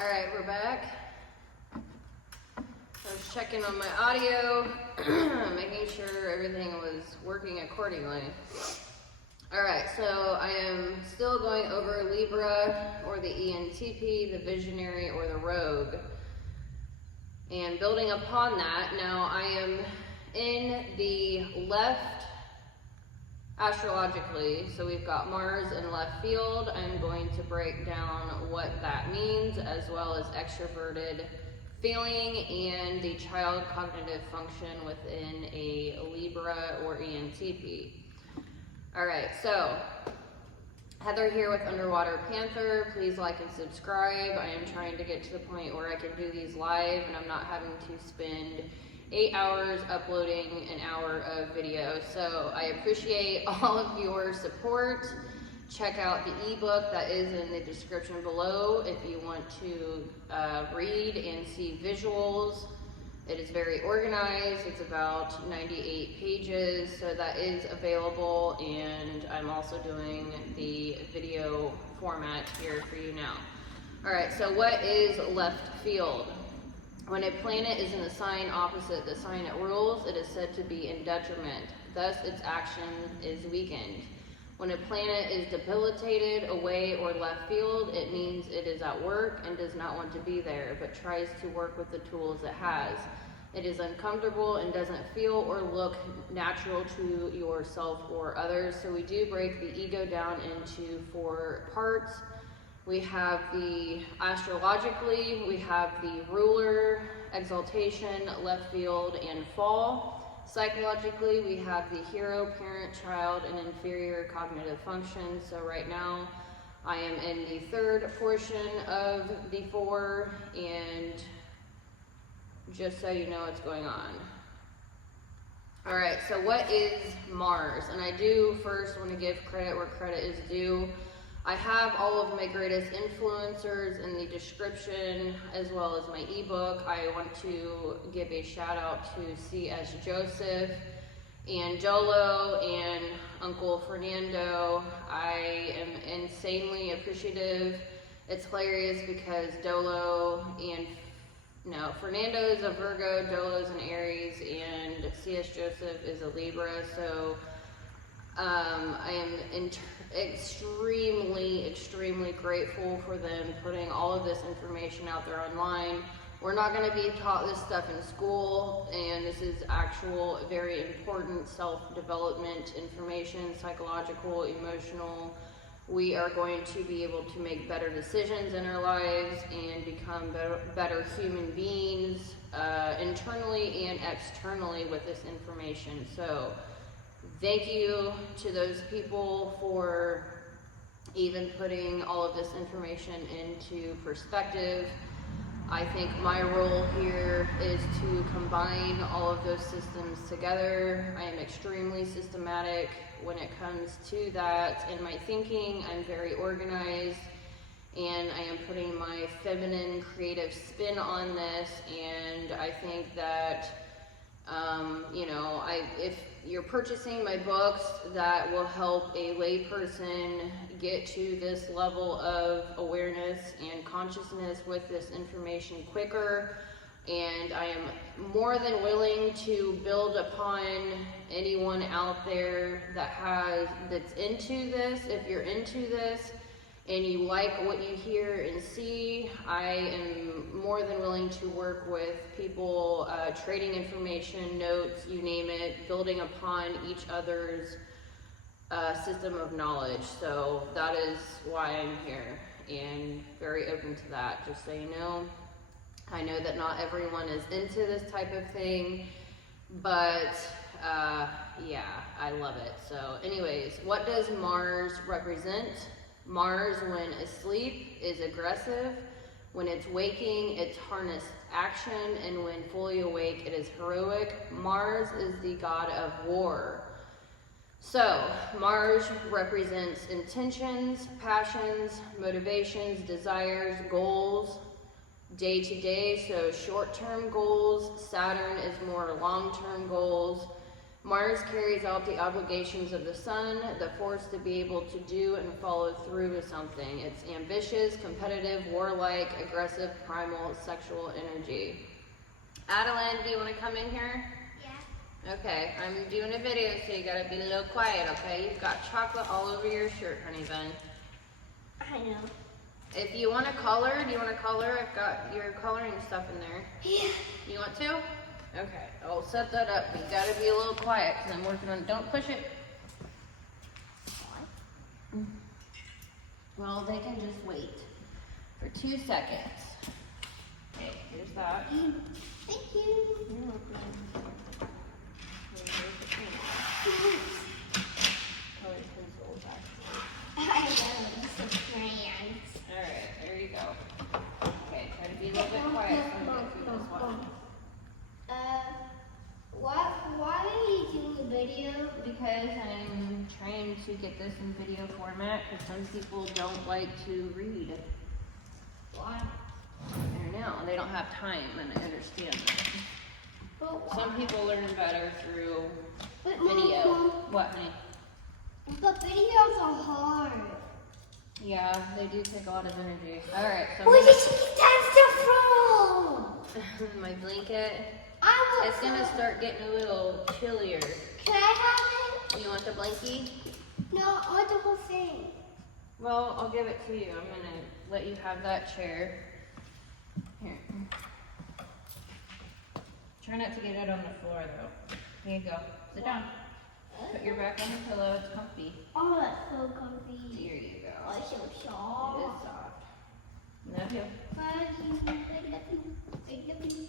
Alright, we're back. I was checking on my audio, making sure everything was working accordingly. Alright, so I am still going over Libra, or the Entp, the Visionary, or the Rogue. And building upon that, now I am in the left astrologically, so we've got Mars in left field. I'm going to break down what that means, as well as extroverted feeling and the child cognitive function within a Libra or Entp. Alright, so Heather here with Underwater Panther. Please like and subscribe. I am trying to get to the point where I can do these live and I'm not having to spend 8 hours uploading an hour of video. So I appreciate all of your support. Check out the ebook that is in the description below if you want to read and see visuals. It is very organized. It's about 98 pages, so that is available, and I'm also doing the video format here for you now. Alright, so what is left field? When a planet is in a sign opposite the sign it rules, it is said to be in detriment. Thus, its action is weakened. When a planet is debilitated, away, or left field, it means it is at work and does not want to be there, but tries to work with the tools it has. It is uncomfortable and doesn't feel or look natural to yourself or others. So we do break the ego down into 4 parts. We have the astrologically, we have the ruler, exaltation, left field, and fall. Psychologically, we have the hero, parent, child, and inferior cognitive function. So right now, I am in the 3rd portion of the 4, and just so you know what's going on. Alright, so what is Mars? And I do first want to give credit where credit is due. I have all of my greatest influencers in the description, as well as my ebook. I want to give a shout out to C.S. Joseph and Jolo and Uncle Fernando. I am insanely appreciative. It's hilarious because Fernando is a Virgo, Dolo's an Aries, and C.S. Joseph is a Libra, so I am extremely grateful for them putting all of this information out there online. We're not going to be taught this stuff in school, and this is actual, very important self-development information, psychological, emotional. We are going to be able to make better decisions in our lives and become better human beings, internally and externally with this information. So thank you to those people for even putting all of this information into perspective. I think my role here is to combine all of those systems together. I am extremely systematic when it comes to that in my thinking. I'm very organized, and I am putting my feminine creative spin on this, and I think that if you're purchasing my books, that will help a layperson get to this level of awareness and consciousness with this information quicker. And I am more than willing to build upon anyone out there that's into this. If you're into this and you like what you hear and see, I am more than willing to work with people, trading information, notes, you name it, building upon each other's system of knowledge. So that is why I'm here, and very open to that, just so you know. I know that not everyone is into this type of thing, but yeah, I love it. So anyways, what does Mars represent? Mars, when asleep, is aggressive. When it's waking, it's harnessed action, and when fully awake, it is heroic. Mars is the god of war. So, Mars represents intentions, passions, motivations, desires, goals, day to day, so short-term goals. Saturn is more long-term goals. Mars carries out the obligations of the sun, the force to be able to do and follow through with something. It's ambitious, competitive, warlike, aggressive, primal, sexual energy. Adeline, do you want to come in here? Yeah. Okay, I'm doing a video, so you gotta be a little quiet, okay? You've got chocolate all over your shirt, honey bun. I know. If you want a color, do you want a color? I've got your coloring stuff in there. Yeah. You want to? Okay, I'll set that up. You gotta be a little quiet because I'm working on. Don't push it. Well, they can just wait for 2 seconds. Okay, here's that. Thank you. You're welcome. Colored pencils, actually. I know, some crayons. All right, there you go. Okay, try to be a little bit quiet so we get through this one. Why are you doing a video? Because I'm trying to get this in video format because some people don't like to read. Why? I don't know, they don't have time, and I understand that. But Some people learn better through But video. Mom, What, honey? but videos are hard. Yeah, they do take a lot of energy. All right, so Where did you get that stuff from? my blanket. I want It's gonna some. start getting a little chillier. Can I have it? You want the blankie? No, I want the whole thing. Well, I'll give it to you. I'm gonna let you have that chair. Here. Try not to get it on the floor though. Here you go. Sit down. Put your back on the pillow. It's comfy. Oh, that's so comfy. Here you go. Oh, it's so It is soft. soft. Love you. I love you.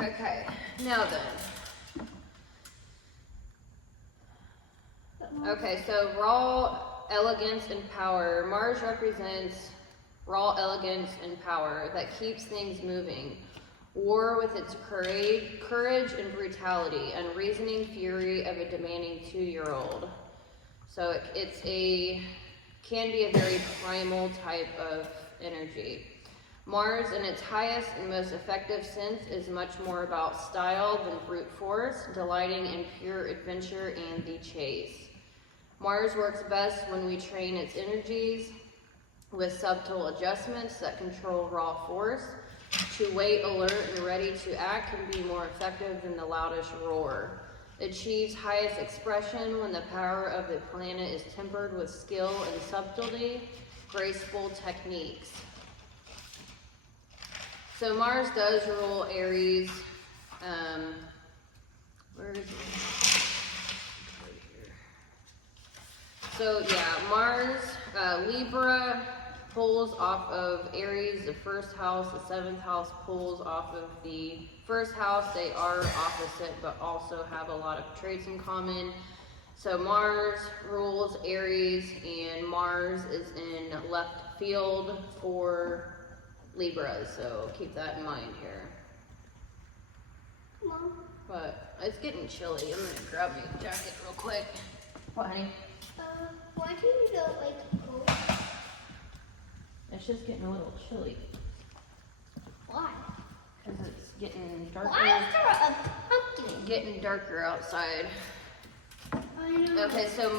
Okay. Now then. Okay, so raw elegance and power. Mars represents raw elegance and power that keeps things moving. War with its courage and brutality, unreasoning fury of a demanding 2-year-old. So can be a very primal type of energy. Mars, in its highest and most effective sense, is much more about style than brute force, delighting in pure adventure and the chase. Mars works best when we train its energies with subtle adjustments that control raw force. To wait, alert, and ready to act can be more effective than the loudest roar. Achieves highest expression when the power of the planet is tempered with skill and subtlety, graceful techniques. So Mars does rule Aries. Where is it? Right here. So yeah, Mars, Libra pulls off of Aries, the first house. The 7th house pulls off of the first house. They are opposite, but also have a lot of traits in common. So Mars rules Aries, and Mars is in left field for Libras, so keep that in mind here. Mom, But it's getting chilly. I'm gonna grab my jacket real quick. What, honey? why do you don't like to go? It's just getting a little chilly Why? because it's getting Why darker. is there a pumpkin? Getting darker outside. I know. Okay, so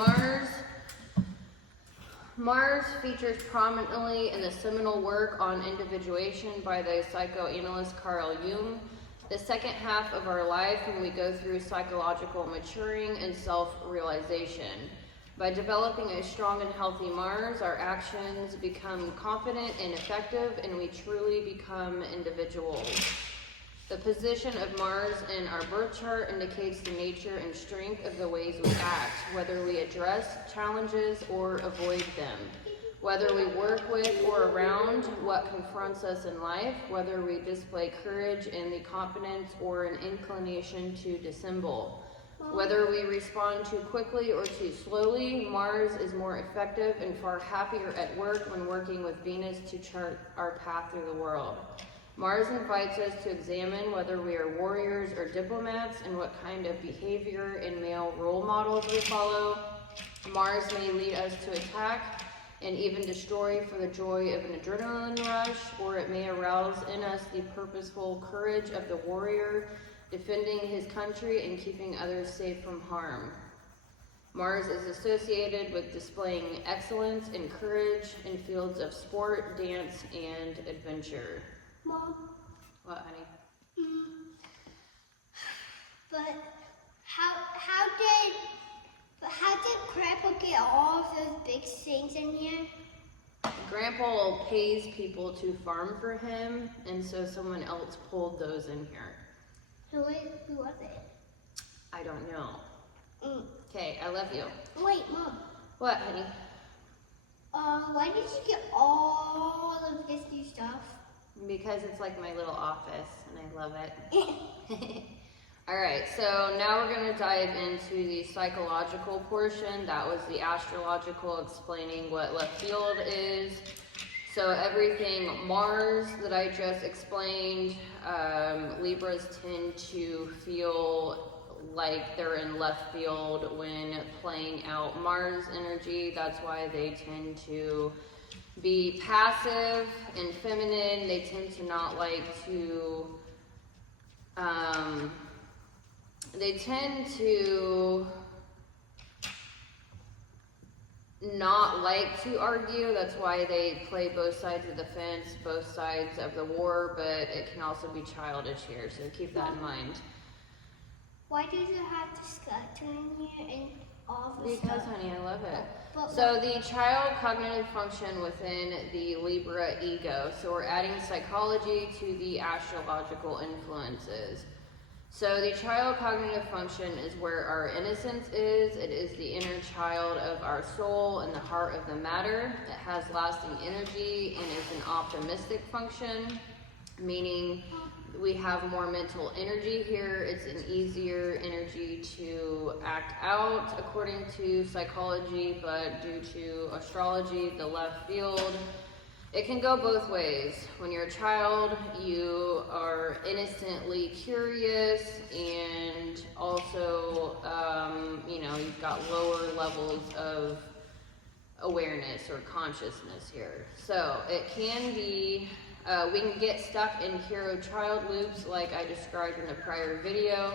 Mars features prominently in the seminal work on individuation by the psychoanalyst Carl Jung. The second half of our life when we go through psychological maturing and self-realization. By developing a strong and healthy Mars, our actions become confident and effective, and we truly become individuals. The position of Mars in our birth chart indicates the nature and strength of the ways we act, whether we address challenges or avoid them, whether we work with or around what confronts us in life, whether we display courage and the confidence or an inclination to dissemble. Whether we respond too quickly or too slowly, Mars is more effective and far happier at work when working with Venus to chart our path through the world. Mars invites us to examine whether we are warriors or diplomats and what kind of behavior and male role models we follow. Mars may lead us to attack and even destroy for the joy of an adrenaline rush, or it may arouse in us the purposeful courage of the warrior defending his country and keeping others safe from harm. Mars is associated with displaying excellence and courage in fields of sport, dance, and adventure. Mom. What, honey? But how did Grandpa get all of those big things in here? Grandpa pays people to farm for him, and so someone else pulled those in here. Who was it? I don't know. Okay, I love you. Wait, Mom. What, honey? Why did you get all of this new stuff? Because it's like my little office, and I love it. Alright, so now we're going to dive into the psychological portion. That was the astrological, explaining what left field is. So everything Mars that I just explained, Libras tend to feel like they're in left field when playing out Mars energy. That's why they tend to be passive and feminine. They tend to not like to, they tend to not like to argue. That's why they play both sides of the fence, both sides of the war, but it can also be childish here, so keep that in mind. Why does it have the skeleton in here and all of the Because, stuff? honey, I love it. But So the child cognitive function within the Libra ego. So we're adding psychology to the astrological influences. So the child cognitive function is where our innocence is. It is the inner child of our soul and the heart of the matter. It has lasting energy and is an optimistic function, meaning we have more mental energy here. It's an easier energy to act out according to psychology, but due to astrology, the left field, it can go both ways. When you're a child, you are innocently curious and also, you've got lower levels of awareness or consciousness here. So it can be, we can get stuck in hero-child loops like I described in the prior video,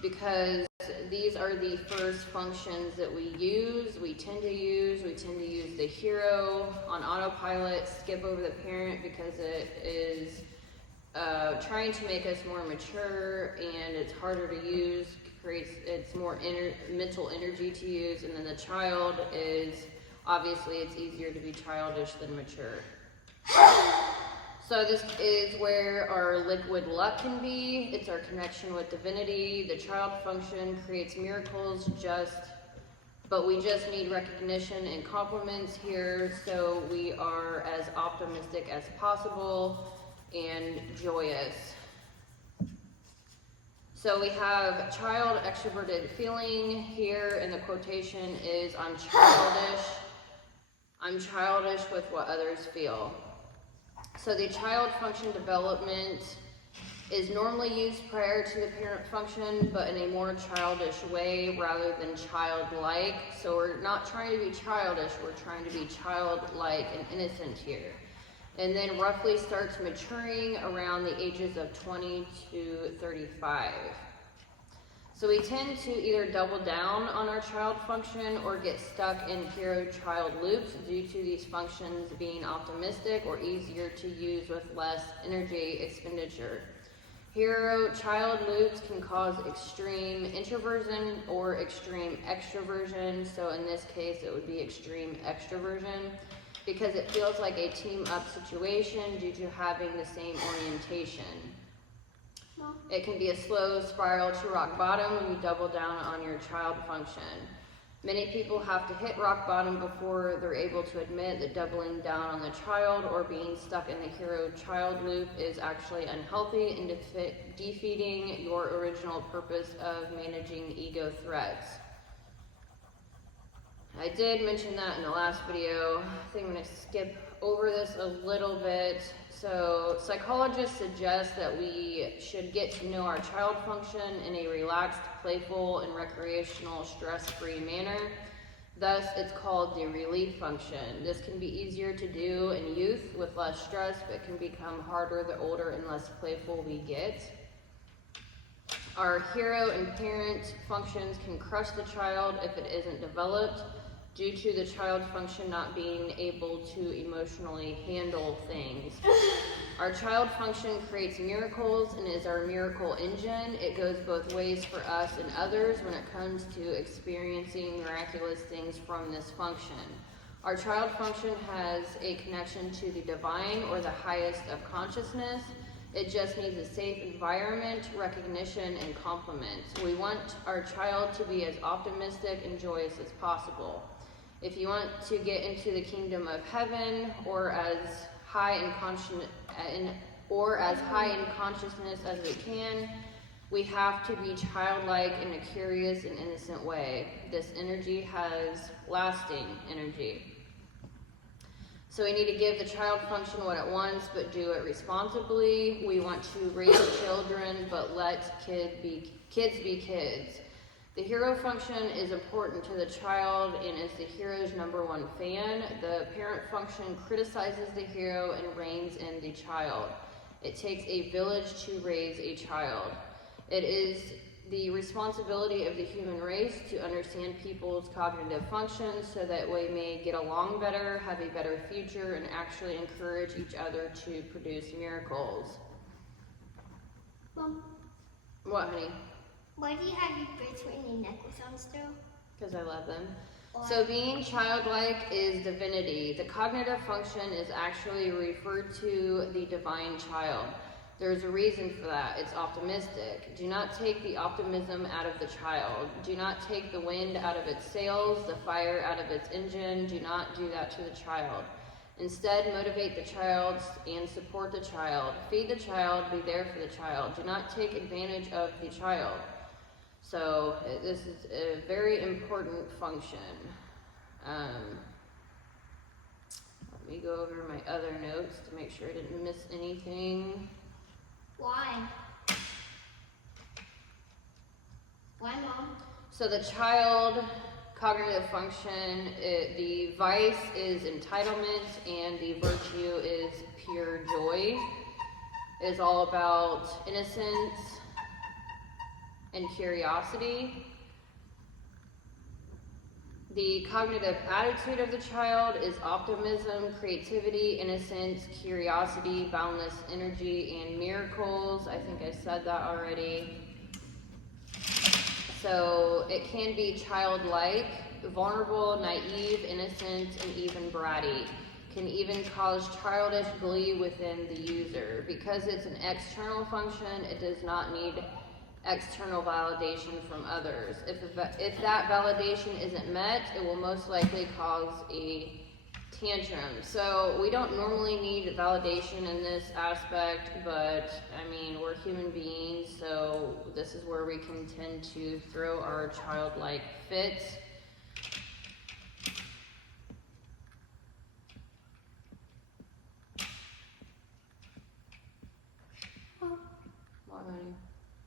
because these are the first functions that we use. We tend to use the hero on autopilot, skip over the parent because it is trying to make us more mature and it's harder to use, it's more mental energy to use, and then the child is, obviously it's easier to be childish than mature. So this is where our liquid luck can be. It's our connection with divinity. The child function creates miracles but we just need recognition and compliments here, so we are as optimistic as possible and joyous. So we have child extroverted feeling here, and the quotation is, I'm childish with what others feel. So the child function development is normally used prior to the parent function, but in a more childish way rather than childlike. So we're not trying to be childish, we're trying to be childlike and innocent here. And then roughly starts maturing around the ages of 20 to 35. So we tend to either double down on our child function or get stuck in hero-child loops due to these functions being optimistic or easier to use with less energy expenditure. Hero-child loops can cause extreme introversion or extreme extroversion. So in this case, it would be extreme extroversion because it feels like a team-up situation due to having the same orientation. It can be a slow spiral to rock bottom when you double down on your child function. Many people have to hit rock bottom before they're able to admit that doubling down on the child or being stuck in the hero-child loop is actually unhealthy and defeating your original purpose of managing ego threats. I did mention that in the last video. I think I'm going to skip over this a little bit. So psychologists suggest that we should get to know our child function in a relaxed, playful, and recreational, stress-free manner. Thus, it's called the relief function. This can be easier to do in youth with less stress, but can become harder the older and less playful we get. Our hero and parent functions can crush the child if it isn't developed, due to the child function not being able to emotionally handle things. Our child function creates miracles and is our miracle engine. It goes both ways for us and others when it comes to experiencing miraculous things from this function. Our child function has a connection to the divine or the highest of consciousness. It just needs a safe environment, recognition, and compliments. We want our child to be as optimistic and joyous as possible. If you want to get into the kingdom of heaven, or as high in consciousness as we can, we have to be childlike in a curious and innocent way. This energy has lasting energy. So we need to give the child function what it wants, but do it responsibly. We want to raise children, but let kids be kids. The hero function is important to the child and is the hero's #1 fan. The parent function criticizes the hero and reins in the child. It takes a village to raise a child. It is the responsibility of the human race to understand people's cognitive functions so that we may get along better, have a better future, and actually encourage each other to produce miracles. Mom, What, honey? why do you have your bracelet necklace on still? Because I love them. Why? So being childlike is divinity. The cognitive function is actually referred to the divine child. There's a reason for that. It's optimistic. Do not take the optimism out of the child. Do not take the wind out of its sails, the fire out of its engine. Do not do that to the child. Instead, motivate the child and support the child. Feed the child, be there for the child. Do not take advantage of the child. So this is a very important function. Let me go over my other notes to make sure I didn't miss anything. Why? Why, Mom? So the child cognitive function, the vice is entitlement and the virtue is pure joy. It is all about innocence and curiosity. The cognitive attitude of the child is optimism, creativity, innocence, curiosity, boundless energy, and miracles. I think I said that already. So it can be childlike, vulnerable, naive, innocent, and even bratty. Can even cause childish glee within the user. Because it's an external function, it does not need external validation from others. If that validation isn't met, it will most likely cause a tantrum. So we don't normally need validation in this aspect, but I mean, we're human beings, so this is where we can tend to throw our childlike fits. What, honey?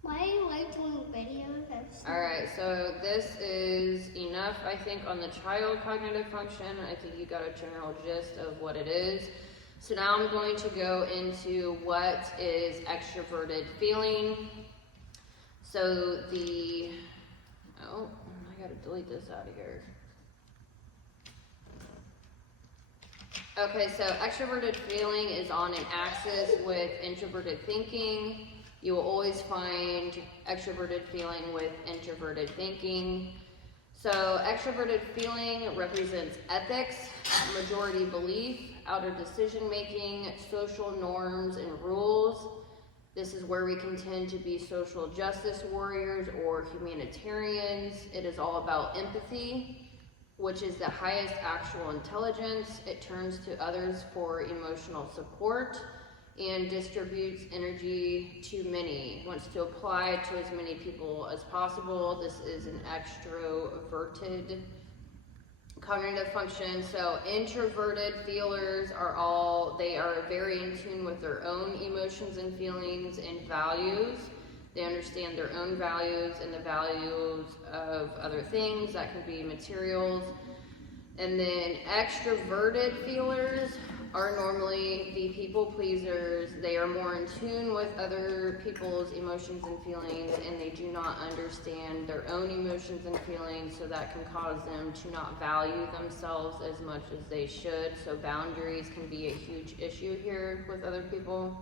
Why do you like doing videos? Alright, so this is enough, I think, on the child cognitive function. I think you got a general gist of what it is. So now I'm going to go into what is extroverted feeling. So I gotta delete this out of here. Okay, so extroverted feeling is on an axis with introverted thinking. You will always find extroverted feeling with introverted thinking. So extroverted feeling represents ethics, majority belief, outer decision making, social norms and rules. This is where we can tend to be social justice warriors or humanitarians. It is all about empathy, which is the highest actual intelligence. It turns to others for emotional support and distributes energy to many, wants to apply to as many people as possible. This is an extroverted cognitive function. So introverted feelers they are very in tune with their own emotions and feelings and values. They understand their own values and the values of other things. That can be materials. And then extroverted feelers are normally the people pleasers. They are more in tune with other people's emotions and feelings, and they do not understand their own emotions and feelings, so that can cause them to not value themselves as much as they should. So boundaries can be a huge issue here with other people.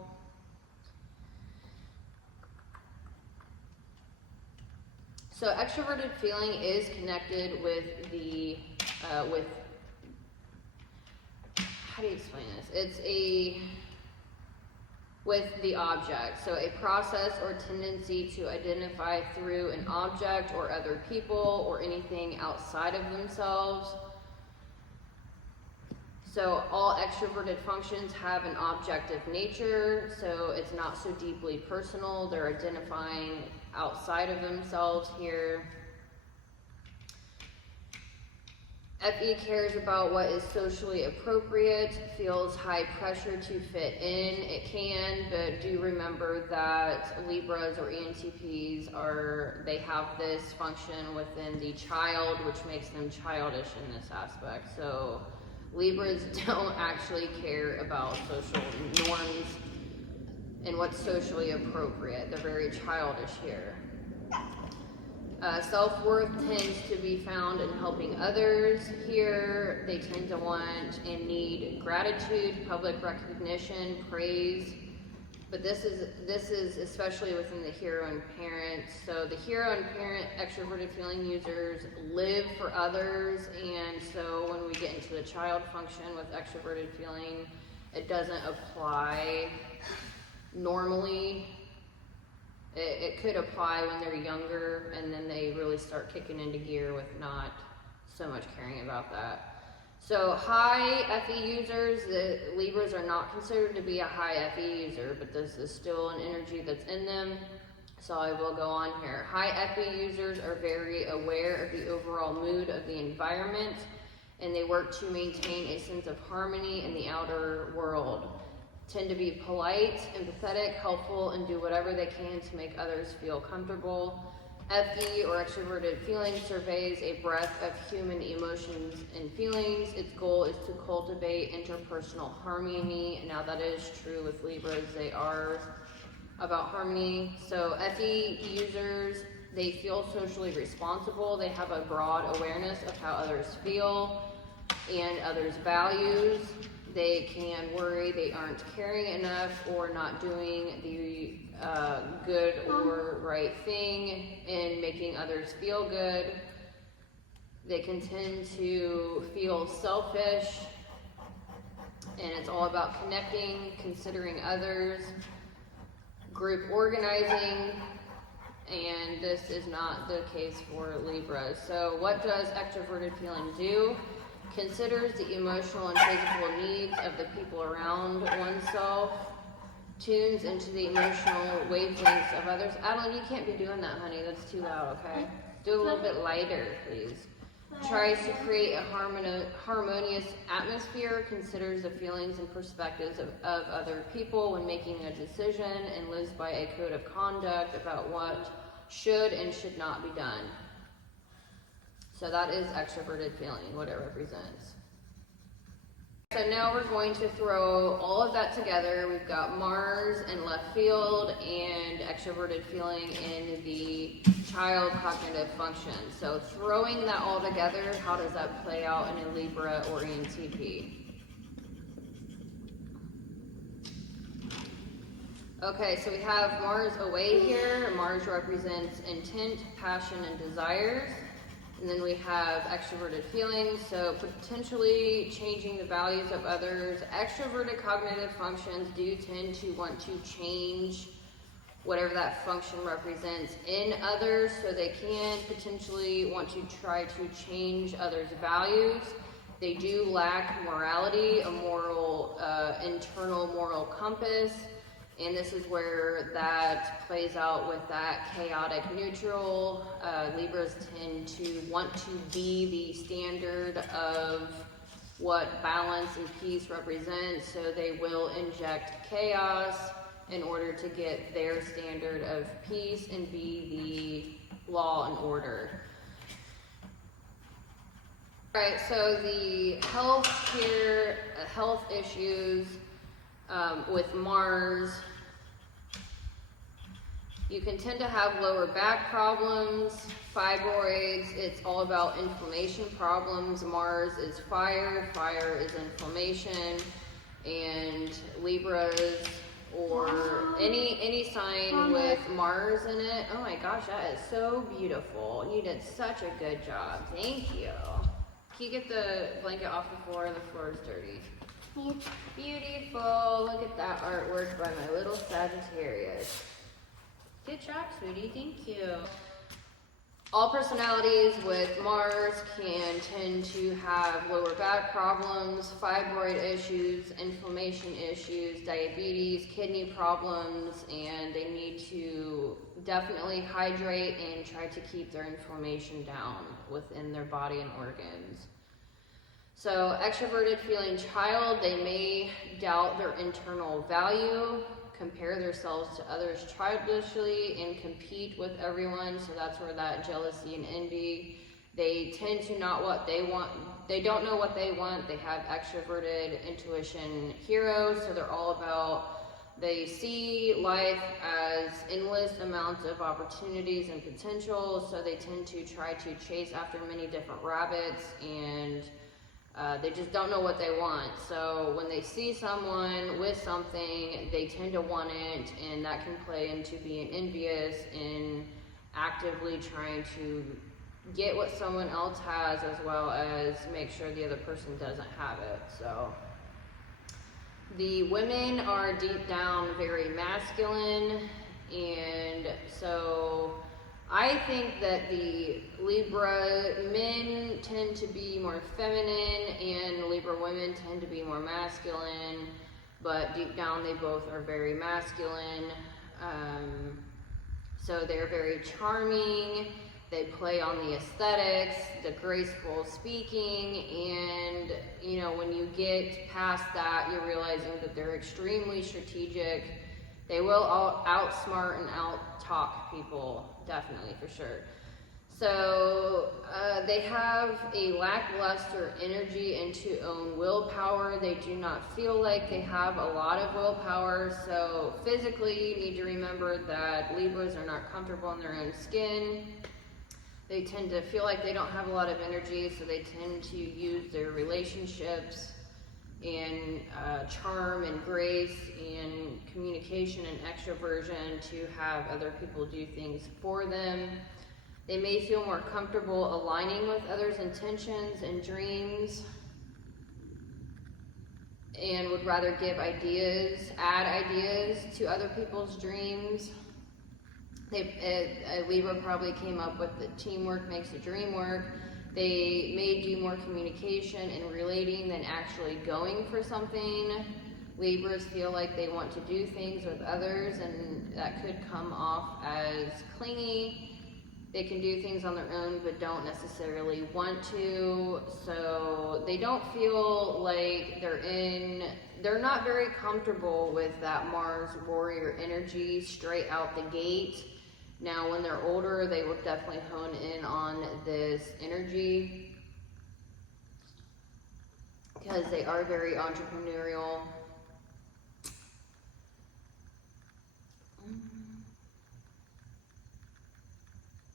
So extroverted feeling is connected with the, how do you explain this? It's with the object. So a process or tendency to identify through an object or other people or anything outside of themselves. So all extroverted functions have an objective nature, so it's not so deeply personal. They're identifying outside of themselves here. FE cares about what is socially appropriate, feels high pressure to fit in. It can, but do remember that Libras or ENTPs they have this function within the child, which makes them childish in this aspect. So Libras don't actually care about social norms and what's socially appropriate. They're very childish here. Self-worth tends to be found in helping others. Here, they tend to want and need gratitude, public recognition, praise. But this is especially within the hero and parent. So the hero and parent extroverted feeling users live for others, and so when we get into the child function with extroverted feeling, it doesn't apply normally. It could apply when they're younger, and then they really start kicking into gear with not so much caring about that. So high FE users, the Libras are not considered to be a high FE user, but this is still an energy that's in them. So I will go on here. High FE users are very aware of the overall mood of the environment, and they work to maintain a sense of harmony in the outer world. Tend to be polite, empathetic, helpful, and do whatever they can to make others feel comfortable. FE, or extroverted feeling, surveys a breadth of human emotions and feelings. Its goal is to cultivate interpersonal harmony. Now that is true with Libras. They are about harmony. So FE users, they feel socially responsible. They have a broad awareness of how others feel and others' values. They can worry they aren't caring enough or not doing the good or right thing and making others feel good. They can tend to feel selfish, and it's all about connecting, considering others, group organizing, and this is not the case for Libras. So what does extroverted feeling do? Considers the emotional and physical needs of the people around oneself, tunes into the emotional wavelengths of others. Adeline, you can't be doing that, honey. That's too loud, okay? Do it a little bit lighter, please. Tries to create a harmonious atmosphere, considers the feelings and perspectives of other people when making a decision, and lives by a code of conduct about what should and should not be done. So that is extroverted feeling, what it represents. So now we're going to throw all of that together. We've got Mars in left field and extroverted feeling in the child cognitive function. So throwing that all together, how does that play out in a Libra or ENTP? Okay, so we have Mars away here. Mars represents intent, passion, and desires. And then we have extroverted feelings, so potentially changing the values of others. Extroverted cognitive functions do tend to want to change whatever that function represents in others, so they can potentially want to try to change others' values. They do lack morality, a moral, internal moral compass. And this is where that plays out with that chaotic neutral. Libras tend to want to be the standard of what balance and peace represents, so they will inject chaos in order to get their standard of peace and be the law and order. Alright, so the health issues with Mars, you can tend to have lower back problems, fibroids, it's all about inflammation problems. Mars is fire is inflammation, and Libras or any sign with Mars in it. Oh my gosh, that is so beautiful. You did such a good job. Thank you. Can you get the blanket off the floor? The floor is dirty. Yeah. Beautiful. Look at that artwork by my little Sagittarius. Good job, sweetie. Thank you. All personalities with Mars can tend to have lower back problems, fibroid issues, inflammation issues, diabetes, kidney problems, and they need to definitely hydrate and try to keep their inflammation down within their body and organs. So, extroverted feeling child, they may doubt their internal value, compare themselves to others childishly, and compete with everyone. So that's where that jealousy and envy. They tend to not what they want. They don't know what they want. They have extroverted intuition heroes, so they're all about, they see life as endless amounts of opportunities and potential, so they tend to try to chase after many different rabbits, and they just don't know what they want. So when they see someone with something, they tend to want it, and that can play into being envious and actively trying to get what someone else has, as well as make sure the other person doesn't have it. So the women are deep down very masculine, and so I think that the Libra men tend to be more feminine and Libra women tend to be more masculine, but deep down they both are very masculine. So they're very charming, they play on the aesthetics, the graceful speaking, and you know, when you get past that, you're realizing that they're extremely strategic. They will outsmart and out-talk people, definitely, for sure. So they have a lackluster energy and to own willpower. They do not feel like they have a lot of willpower. So physically, you need to remember that Libras are not comfortable in their own skin. They tend to feel like they don't have a lot of energy, so they tend to use their relationships and charm and grace and communication and extroversion to have other people do things for them. They may feel more comfortable aligning with others' intentions and dreams, and would rather give ideas, add ideas to other people's dreams. Libra probably came up with the teamwork makes the dream work. They may do more communication and relating than actually going for something. Libras feel like they want to do things with others, and that could come off as clingy. They can do things on their own but don't necessarily want to. So they don't feel like they're not very comfortable with that Mars warrior energy straight out the gate. Now, when they're older, they will definitely hone in on this energy because they are very entrepreneurial.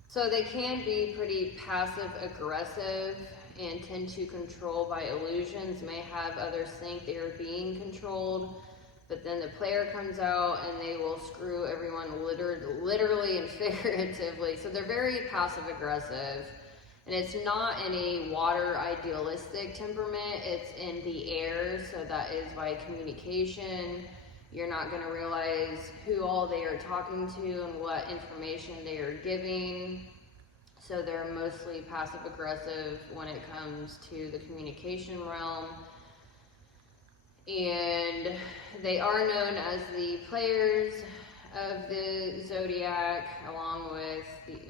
So they can be pretty passive aggressive and tend to control by illusions, may have others think they are being controlled. But then the player comes out and they will screw everyone literally and figuratively. So they're very passive aggressive. And it's not in a water idealistic temperament, it's in the air. So that is by communication. You're not going to realize who all they are talking to and what information they are giving. So they're mostly passive aggressive when it comes to the communication realm. And they are known as the players of the zodiac, along with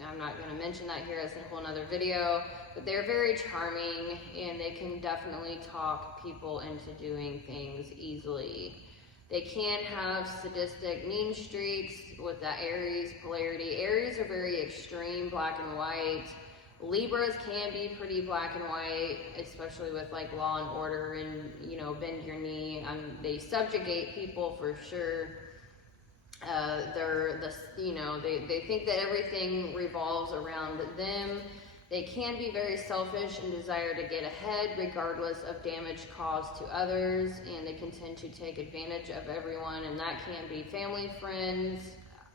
I'm not going to mention that here, that's a whole nother video, but they're very charming and they can definitely talk people into doing things easily. They can have sadistic mean streaks with that Aries polarity. Aries are very extreme, black and white. Libras can be pretty black and white, especially with like law and order and, you know, bend your knee. They subjugate people for sure. They think that everything revolves around them. They can be very selfish and desire to get ahead regardless of damage caused to others, and they can tend to take advantage of everyone, and that can be family, friends,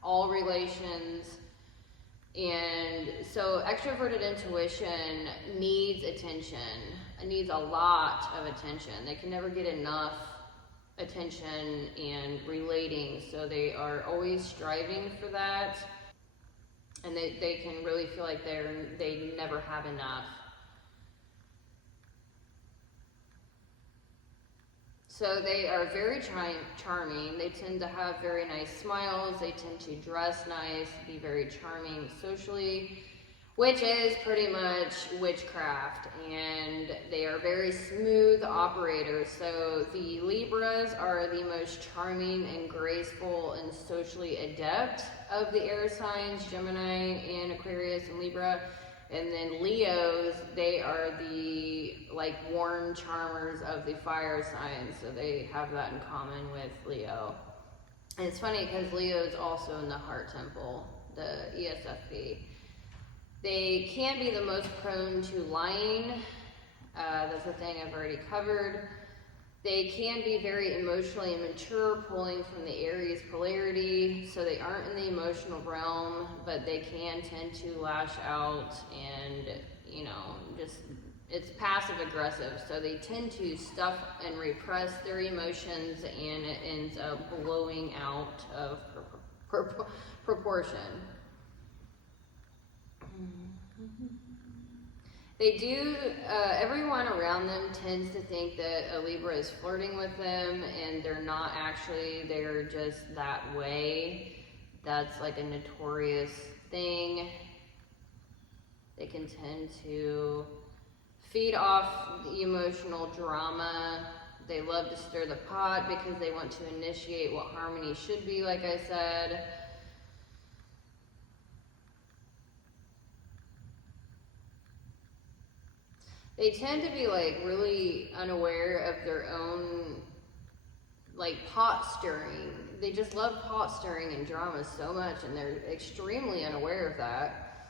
all relations. And so extroverted intuition needs attention. It needs a lot of attention. They can never get enough attention and relating, so they are always striving for that. And they can really feel like they never have enough. So they are very charming. They tend to have very nice smiles. They tend to dress nice, be very charming socially, which is pretty much witchcraft. And they are very smooth operators. So the Libras are the most charming and graceful and socially adept of the air signs, Gemini and Aquarius and Libra. And then Leos, they are the like warm charmers of the fire signs, so they have that in common with Leo. And it's funny because Leo is also in the heart temple, the ESFP. They can be the most prone to lying. That's a thing I've already covered. They can be very emotionally immature, pulling from the Aries polarity, so they aren't in the emotional realm, but they can tend to lash out and, you know, just, it's passive aggressive, so they tend to stuff and repress their emotions, and it ends up blowing out of proportion. They do, everyone around them tends to think that a Libra is flirting with them, and they're not actually, they're just that way. That's like a notorious thing. They can tend to feed off the emotional drama. They love to stir the pot because they want to initiate what harmony should be, like I said. They tend to be like really unaware of their own like pot stirring. They just love pot stirring and drama so much, and they're extremely unaware of that.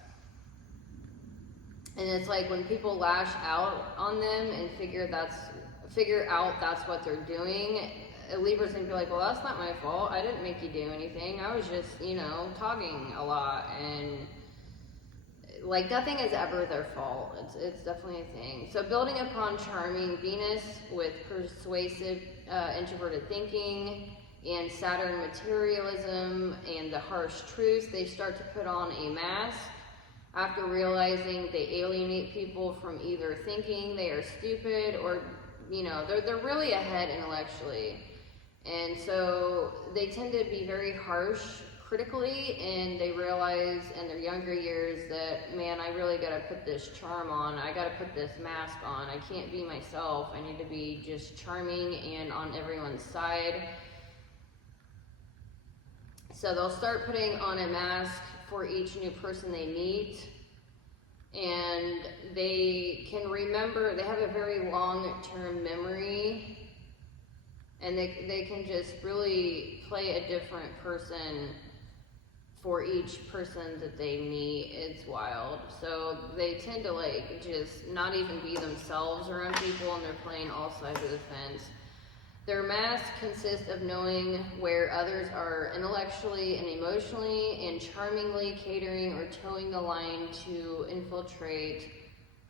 And it's like when people lash out on them and figure out that's what they're doing, Libra's gonna be like, well, that's not my fault. I didn't make you do anything. I was just, you know, talking a lot, and like nothing is ever their fault. It's definitely a thing. So building upon charming Venus with persuasive introverted thinking and Saturn materialism and the harsh truths, they start to put on a mask after realizing they alienate people from either thinking they are stupid or, you know, they're really ahead intellectually. And so they tend to be very harsh critically, and they realize in their younger years that, man, I really gotta put this charm on, I gotta put this mask on, I can't be myself, I need to be just charming and on everyone's side. So they'll start putting on a mask for each new person they meet, and they can remember, they have a very long-term memory, and they can just really play a different person for each person that they meet. It's wild. So they tend to like just not even be themselves around people, and they're playing all sides of the fence. Their mask consists of knowing where others are intellectually and emotionally, and charmingly catering or towing the line to infiltrate,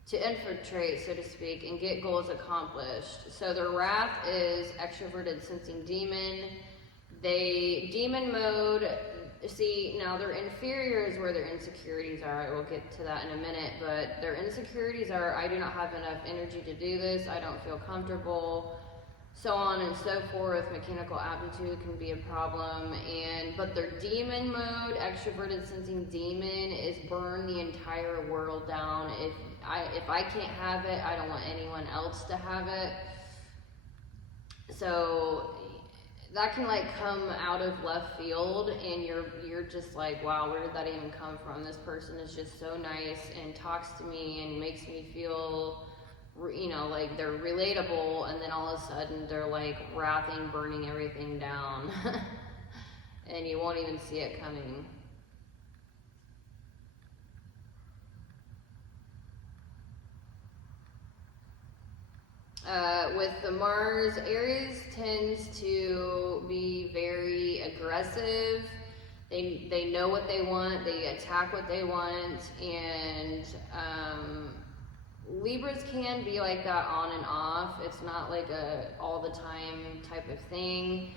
so to speak, and get goals accomplished. So their wrath is extroverted sensing demon. Demon mode, see, now their inferior is where their insecurities are. I will get to that in a minute, but their insecurities are, I do not have enough energy to do this, I don't feel comfortable, so on and so forth. Mechanical aptitude can be a problem, but their demon mode, extroverted sensing demon, is burn the entire world down. If I can't have it, I don't want anyone else to have it. So that can like come out of left field, and you're just like, wow, where did that even come from? This person is just so nice and talks to me and makes me feel, you know, like they're relatable, and then all of a sudden they're like wrathing, burning everything down, and you won't even see it coming. With the Mars, Aries tends to be very aggressive. They know what they want, they attack what they want, and Libras can be like that on and off. It's not like a all the time type of thing,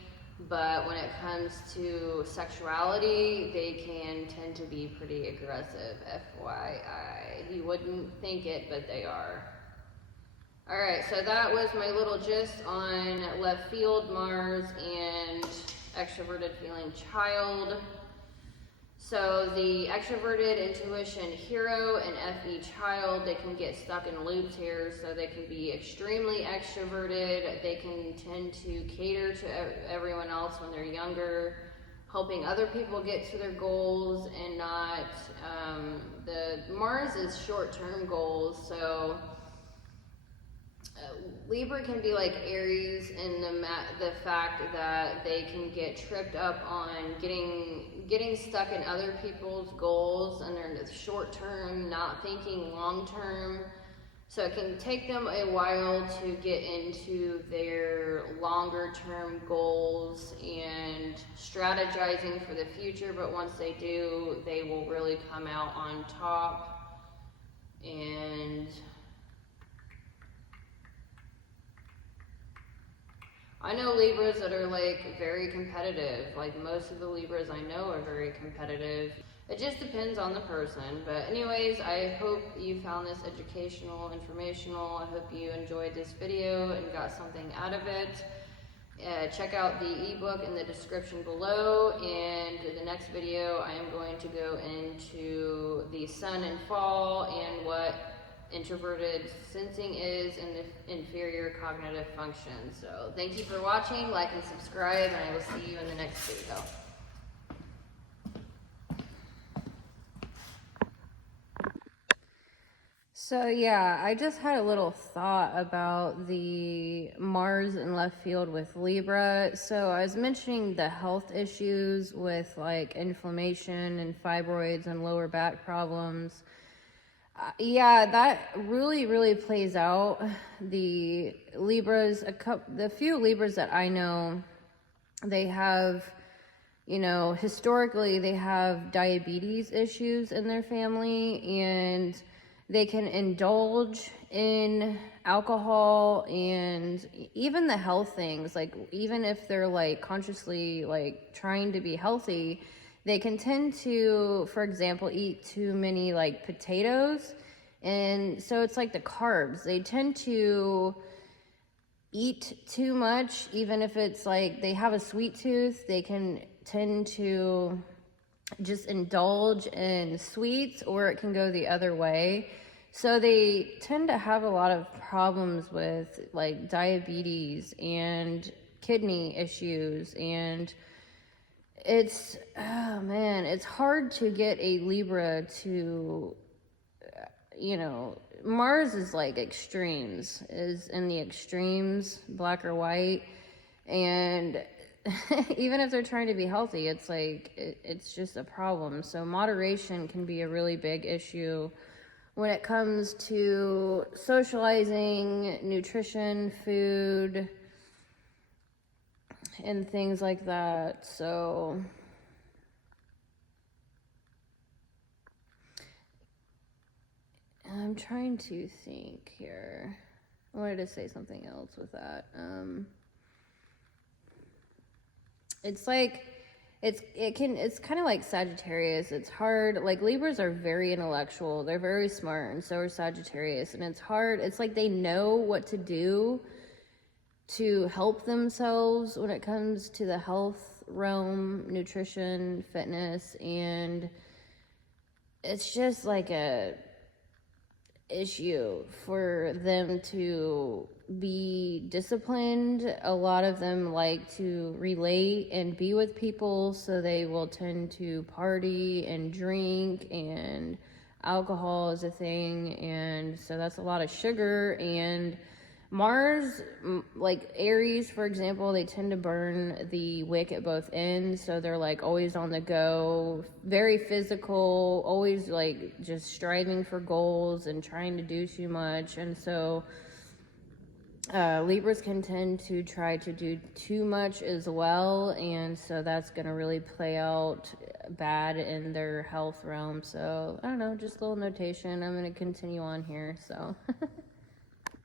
but when it comes to sexuality, they can tend to be pretty aggressive, FYI. You wouldn't think it, but they are. Alright, so that was my little gist on left field, Mars, and extroverted feeling child. So the extroverted intuition hero and FE child, they can get stuck in loops here, so they can be extremely extroverted. They can tend to cater to everyone else when they're younger, helping other people get to their goals, and not, the Mars is short-term goals, so Libra can be like Aries in the fact that they can get tripped up on getting stuck in other people's goals, and they're in the short term, not thinking long term. So it can take them a while to get into their longer term goals and strategizing for the future, but once they do, they will really come out on top. And I know Libras that are like very competitive. Like most of the Libras I know are very competitive. It just depends on the person. But anyways, I hope you found this educational, informational. I hope you enjoyed this video and got something out of it. Check out the ebook in the description below, and in the next video I am going to go into the sun and fall and what introverted sensing is and the inferior cognitive function. So thank you for watching, like and subscribe, and I will see you in the next video. So yeah, I just had a little thought about the Mars in left field with Libra. So I was mentioning the health issues with like inflammation and fibroids and lower back problems. Yeah, that really plays out. The Libras, the few Libras that I know, they have, you know, historically they have diabetes issues in their family, and they can indulge in alcohol and even the health things, like even if they're like consciously like trying to be healthy, they can tend to, for example, eat too many like potatoes. And so it's like the carbs, they tend to eat too much. Even if it's like they have a sweet tooth, they can tend to just indulge in sweets, or it can go the other way. So they tend to have a lot of problems with like diabetes and kidney issues, and it's, oh man, it's hard to get a Libra to, you know, Mars is like extremes, is in the extremes, black or white, and even if they're trying to be healthy, it's like, it's just a problem. So moderation can be a really big issue when it comes to socializing, nutrition, food, and things like that. So I'm trying to think here. I wanted to say something else with that. It's like, it's kind of like Sagittarius. It's hard. Like Libras are very intellectual. They're very smart, and so are Sagittarius. And it's hard. It's like they know what to do to help themselves when it comes to the health realm, nutrition, fitness, and it's just like issue for them to be disciplined. A lot of them like to relate and be with people, so they will tend to party and drink, and alcohol is a thing, and so that's a lot of sugar. And Mars, like Aries, for example, they tend to burn the wick at both ends, so they're like always on the go, very physical, always like just striving for goals and trying to do too much. And so Libras can tend to try to do too much as well, and so that's going to really play out bad in their health realm. So I don't know, just a little notation. I'm going to continue on here. So